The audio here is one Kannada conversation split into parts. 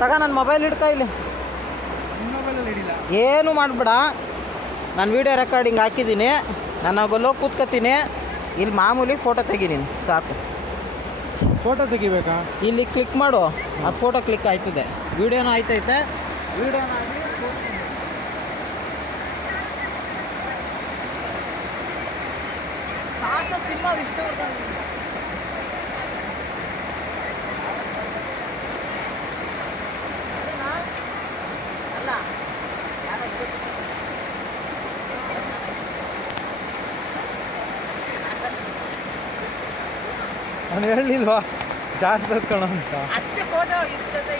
ತಗ ನನ್ನ ಮೊಬೈಲ್ ಹಿಡ್ಕ ಇಲ್ಲಿ. ಮೊಬೈಲಲ್ಲಿ ಹಿಡಿಲ್ಲ. ಏನು ಮಾಡಬೇಡ, ನಾನು ವೀಡಿಯೋ ರೆಕಾರ್ಡಿಂಗ್ ಹಾಕಿದ್ದೀನಿ. ನಾನು ಅಲ್ಲೋಗಿ ಕೂತ್ಕೊತೀನಿ. ಇಲ್ಲಿ ಮಾಮೂಲಿ ಫೋಟೋ ತೆಗಿ ನೀನು ಸಾಕು. ಫೋಟೋ ತೆಗಿಬೇಕಾ? ಇಲ್ಲಿ ಕ್ಲಿಕ್ ಮಾಡು, ಅದು ಫೋಟೋ ಕ್ಲಿಕ್ ಆಯ್ತದೆ. ವೀಡಿಯೋನೂ ಆಯ್ತೈತೆ. ವೀಡಿಯೋನ ಆಗಿ ಸಾಹಸ ಸಿನಿಮಾ ಇಷ್ಟ ಅಲ್ಲ. ನಾನು ಹೇಳಲಿಲ್ವಾ ಜಾಸ್ತಿ ಕಣ ಅಂತ. ಅತ್ತೆ ಫೋಟೋ ಇರ್ತದೆ.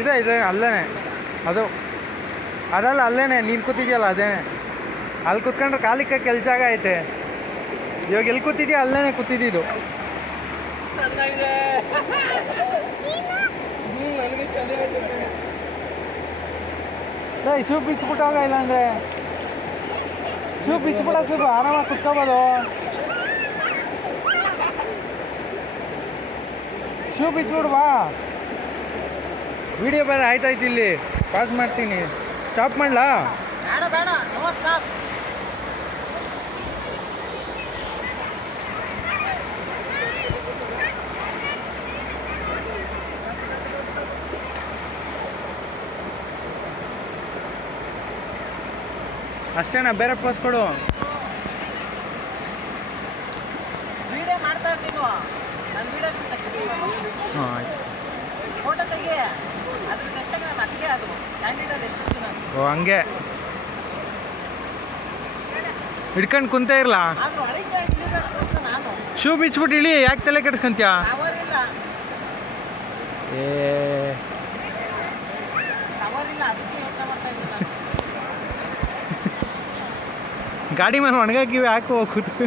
ಇದೆ ಇದೆ ಅಲ್ಲೇನೆ ಅದು. ಅದಲ್ಲ ಅಲ್ಲೇನೆ ನೀನು ಕೂತಿದ್ಯಲ್ಲ ಅದೇನೆ. ಅಲ್ಲಿ ಕೂತ್ಕೊಂಡ್ರೆ ಕಾಲಿಕ್ಕೆ ಕೆಲ್ ಜಾಗ ಐತೆ. ಇವಾಗ ಎಲ್ಲಿ ಕೂತಿದ್ಯಾ ಅಲ್ಲೇನೆ ಕೂತಿದ್ದು. ಶೂ ಬಿಚ್ಬಿಟ್ಟೋಗ, ಇಲ್ಲಾಂದ್ರೆ ಶೂ ಬಿಚ್ಬಿಡ. ಶೂ ಆರಾಮಾಗಿ ಕುತ್ಕೋಬೋದು. ಶೂ ಬಿಚ್ಬಿಡ್ವಾ. ವಿಡಿಯೋ ಬೇರೆ ಆಯ್ತಾಯ್ತು, ಇಲ್ಲಿ ಪಾಸ್ ಮಾಡ್ತೀನಿ. ಸ್ಟಾಪ್ ಮಾಡಲಾ? ಬೇಡ ಬೇಡ, ನೋ ಸ್ಟಾಪ್. ಅಷ್ಟೇನಾ? ಬೇರೆ ಪಾಸ್ ಕೊಡು. ವಿಡಿಯೋ ಮಾಡ್ತಾ ಇರ್ತೀನಿ. ನಾನು ವಿಡಿಯೋ ಹಾಂ ಆಯ್ತು. ಫೋಟೋ ತೆಗಿ. ಅದ್ರ ತಕ್ಷಣ ನನಗೆ ಅದು ಕ್ಯಾಂಡಿಡೇಟ್ ಎಷ್ಟು ನಾನು. ಓ ಹಂಗೆ ಹಿಡ್ಕೊಂಡು ಕುಂತ ಇರಲ್ಲ. ಆದ್ರೂ ಹಳಿಗೆ ಇಳಿಬೇಕು ನಾನು. ಶೂ ಬಿಚ್ಬಿಟ್ಟು ಇಳಿ, ಯಾಕೆ ತಲೆ ಕೆಡ್ಸ್ಕೊಂತೀಯ? ಕವರ್ ಇಲ್ಲ, ಏ ಕವರ್ ಇಲ್ಲ, ಅದಕ್ಕೆ ಯೋಚನೆ ಮಾಡ್ತಾ ಇದ್ದೀನಿ ನಾನು. ಗಾಡಿ ಮೇಲೆ ಒಣಗಾಕಿವಿ, ಹಾಕು ಹೋಗ್ಬಿಟ್ಟು.